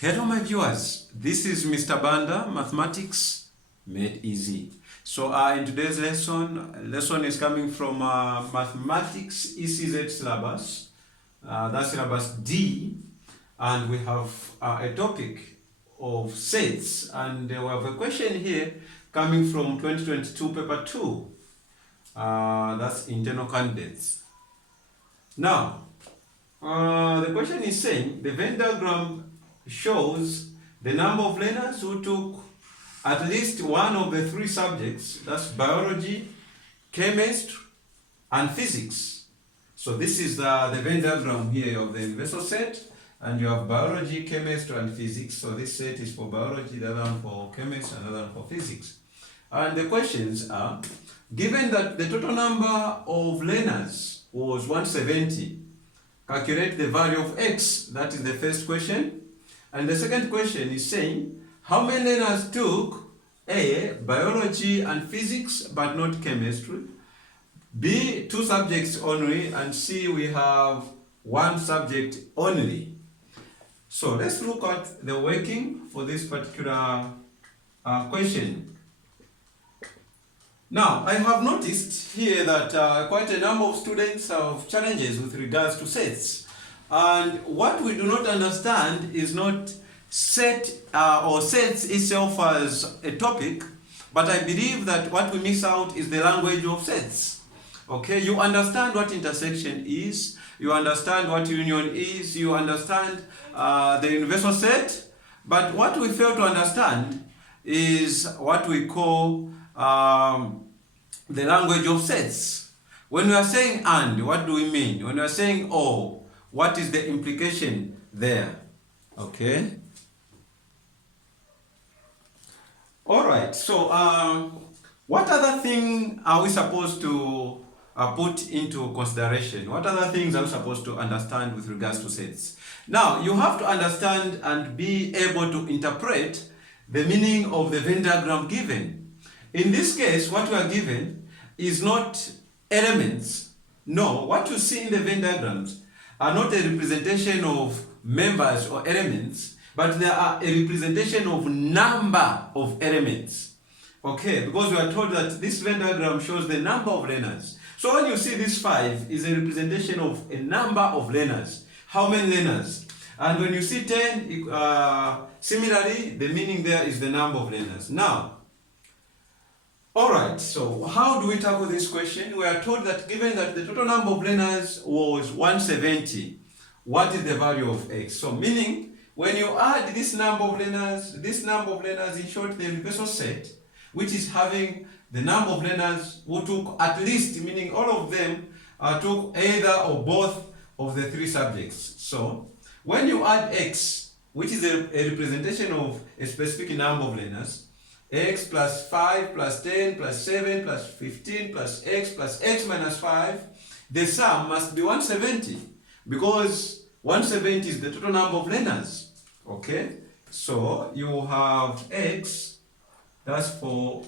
Hello my viewers, this is Mr. Banda, Mathematics Made Easy. So in today's lesson is coming from Mathematics ECZ syllabus, that's syllabus D, and we have a topic of sets, and we have a question here coming from 2022 paper 2, that's internal candidates. Now, the question is saying the Venn diagram shows the number of learners who took at least one of the three subjects, that's biology, chemistry, and physics. So this is the Venn diagram here of the universal set, and you have biology, chemistry, and physics. So this set is for biology, the other one for chemistry, and the other one for physics. And the questions are, given that the total number of learners was 170, calculate the value of x. That is the first question. And the second question is saying, how many learners took A, biology and physics, but not chemistry, B, two subjects only, and C, we have one subject only. So let's look at the working for this particular question. Now, I have noticed here that quite a number of students have challenges with regards to sets. And what we do not understand is not set or sets itself as a topic, but I believe that what we miss out is the language of sets. Okay, you understand what intersection is, you understand what union is, you understand the universal set, but what we fail to understand is what we call the language of sets. When we are saying and, what do we mean? When we are saying or, what is the implication there? Okay. All right. So, what other thing are we supposed to put into consideration? What other things are we supposed to understand with regards to sets? Now, you have to understand and be able to interpret the meaning of the Venn diagram given. In this case, what we are given is not elements. No, what you see in the Venn diagrams are not a representation of members or elements, but they are a representation of number of elements. Okay, because we are told that this Venn diagram shows the number of learners. So when you see this 5 is a representation of a number of learners. How many learners? And when you see 10, similarly, the meaning there is the number of learners. Now, alright, so how do we tackle this question? We are told that given that the total number of learners was 170, what is the value of x? So meaning, when you add this number of learners, in short, the universal set, which is having the number of learners who took at least, meaning all of them took either or both of the three subjects. So, when you add x, which is a representation of a specific number of learners, x plus 5 plus 10 plus 7 plus 15 plus x minus 5, the sum must be 170, because 170 is the total number of learners. Okay, so you have x, that's for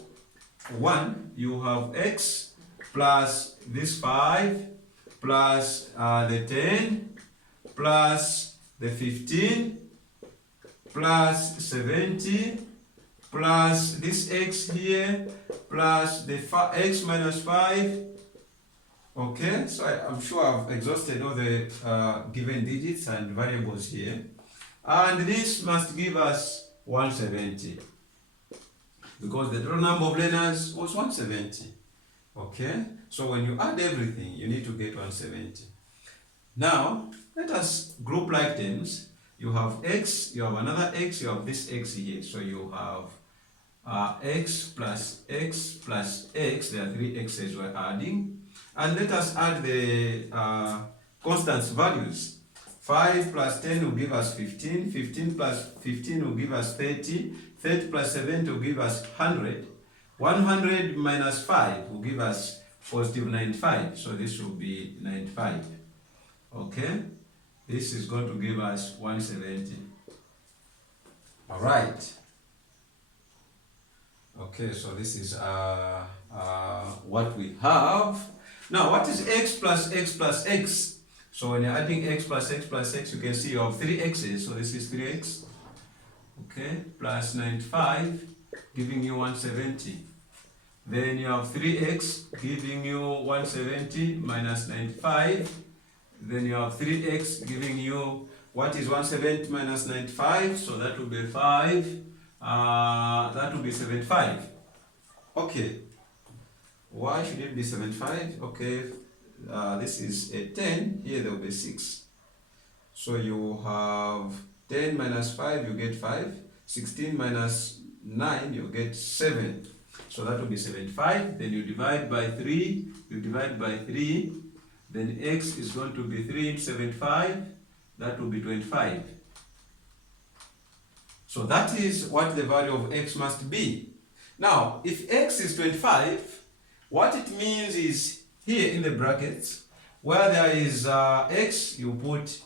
1, you have x plus this 5 plus the 10 plus the 15 plus 70 plus this x here, plus the x minus 5. Okay, so I'm sure I've exhausted all the given digits and variables here. And this must give us 170. Because the total number of learners was 170. Okay, so when you add everything, you need to get 170. Now, let us group like terms. You have x, you have another x, you have this x here. So you have x plus x plus x, there are three x's we're adding, and let us add the constants values. 5 plus 10 will give us 15, 15 plus 15 will give us 30, 30 plus 70 will give us 100, 100 minus 5 will give us positive 95, so this will be 95. Okay, this is going to give us 170. All right. Okay, so this is what we have. Now, what is x plus x plus x? So when you're adding x plus x plus x, you can see you have 3x's. So this is 3x. okay, plus 95, giving you 170. Then you have 3x, giving you 170 minus 95. Then you have 3x, giving you, what is 170 minus 95? So that will be 5. That will be 75. Okay. Why should it be 75? Okay. This is a 10. Here there will be 6. So you have 10 minus 5, you get 5. 16 minus 9, you get 7. So that will be 75. Then you divide by 3. You divide by 3. Then x is going to be 3 into 75. That will be 25. So that is what the value of x must be. Now, if x is 25, what it means is here in the brackets, where there is x, you put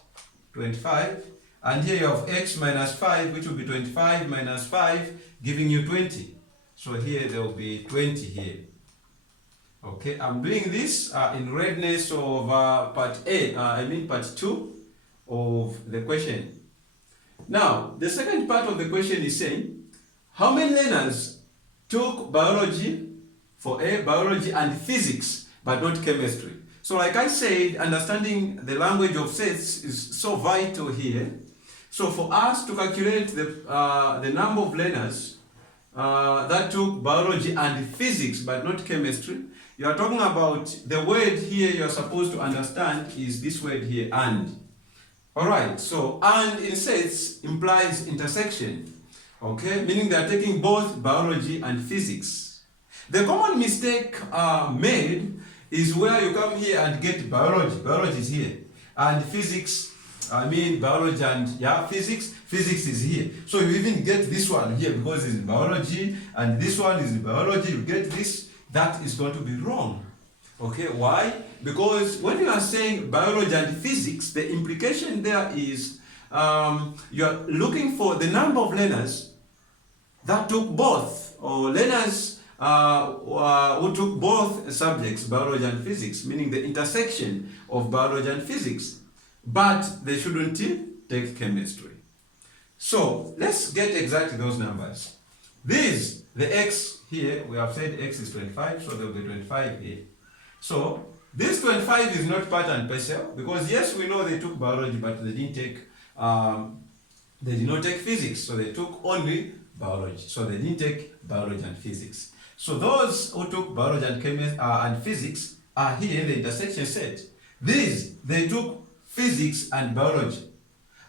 25. And here you have x minus 5, which will be 25 minus 5, giving you 20. So here there will be 20 here. Okay, I'm doing this in readiness of part A, part 2 of the question. Now, the second part of the question is saying, how many learners took biology for A, biology and physics, but not chemistry? So like I said, understanding the language of sets is so vital here. So for us to calculate the number of learners that took biology and physics but not chemistry, you are talking about the word here you are supposed to understand is this word here, and. Alright, so and in sets implies intersection, okay, meaning they are taking both biology and physics. The common mistake made is where you come here and get biology is here, and physics, biology and physics is here. So you even get this one here because it's in biology, and this one is in biology, you get this, that is going to be wrong. Okay, why? Because when you are saying biology and physics, the implication there is you are looking for the number of learners that took both, or learners who took both subjects, biology and physics, meaning the intersection of biology and physics, but they shouldn't take chemistry. So let's get exactly those numbers. These, the x here, we have said x is 25, so there will be 25 here. So this 25 is not part and parcel, because yes, we know they took biology, but they didn't take, they did not take physics, so they took only biology. So they didn't take biology and physics. So those who took biology and physics are here in the intersection set. These, they took physics and biology.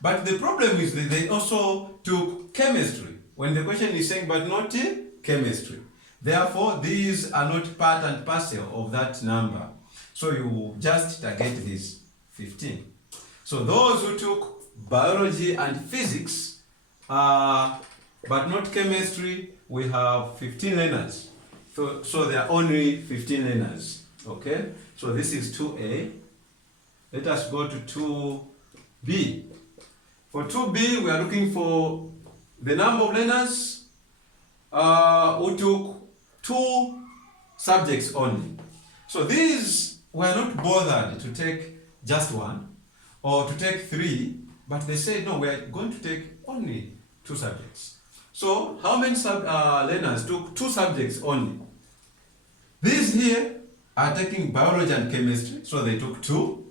But the problem is that they also took chemistry, when the question is saying, but not chemistry. Therefore, these are not part and parcel of that number. So you just target this 15. So those who took biology and physics, but not chemistry, we have 15 learners. So there are only 15 learners. Okay? So this is 2A. Let us go to 2B. For 2B, we are looking for the number of learners who took 2 subjects only. So these were not bothered to take just one or to take 3, but they said, no, we are going to take only 2 subjects. So how many learners took 2 subjects only? These here are taking biology and chemistry, so they took 2.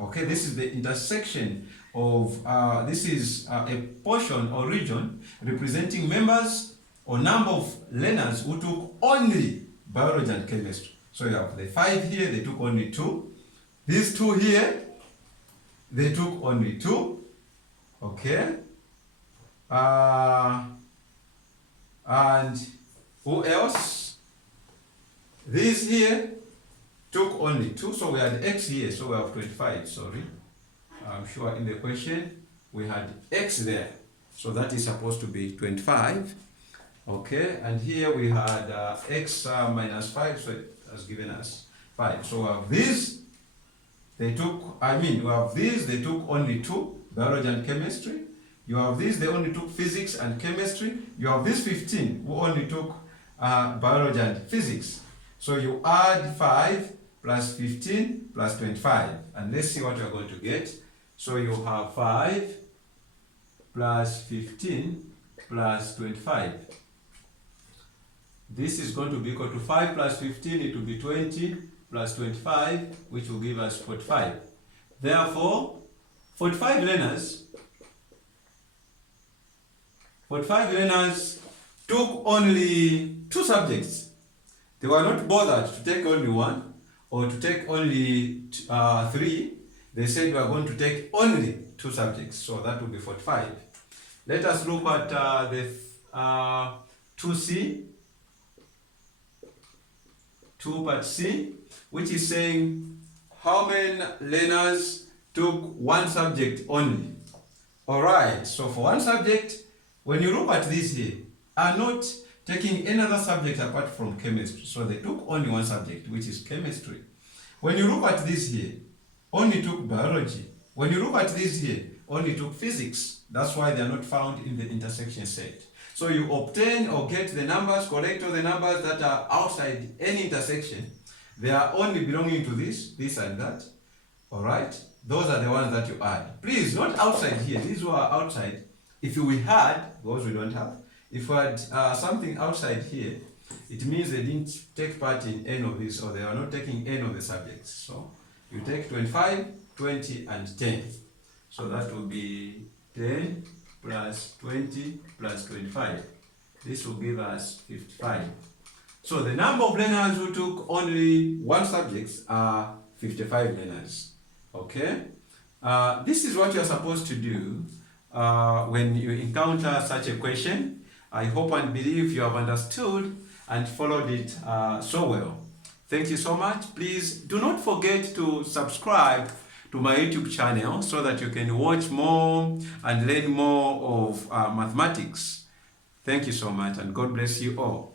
Okay, this is the intersection of, this is a portion or region representing members or number of learners who took only biology and chemistry. So you have the 5 here, they took only 2. These 2 here, they took only 2. Okay. And who else? These here took only 2. So we had x here, so we have 25, sorry. I'm sure in the question we had x there. So that is supposed to be 25. Okay, and here we had x minus 5, so it has given us 5. So we have these, they took, we have these, they took only 2, biology and chemistry. You have these, they only took physics and chemistry. You have these 15, who only took biology and physics. So you add 5 plus 15 plus 25. And let's see what you're going to get. So you have 5 plus 15 plus 25. This is going to be equal to 5 plus 15, it will be 20 plus 25, which will give us 45. Therefore, 45 learners took only 2 subjects. They were not bothered to take only 1 or to take only 3. They said we are going to take only 2 subjects, so that will be 45. Let us look at the 2C, 2 part C, which is saying how many learners took 1 subject only. Alright, so for 1 subject, when you look at this here, are not taking any other subject apart from chemistry. So they took only 1 subject, which is chemistry. When you look at this here, only took biology. When you look at this here, only took physics. That's why they are not found in the intersection set. So you obtain or get the numbers, collect all the numbers that are outside any intersection. They are only belonging to this and that. Alright? Those are the ones that you add. Please, not outside here. These who are outside, if we had, those we don't have, if we had something outside here, it means they didn't take part in any of this, or they are not taking any of the subjects. So you take 25, 20, and 10. So that will be 10 plus 20 plus 25. This will give us 55. So the number of learners who took only 1 subject are 55 learners. Okay? This is what you are supposed to do when you encounter such a question. I hope and believe you have understood and followed it so well. Thank you so much. Please do not forget to subscribe to my YouTube channel so that you can watch more and learn more of mathematics. Thank you so much, and God bless you all.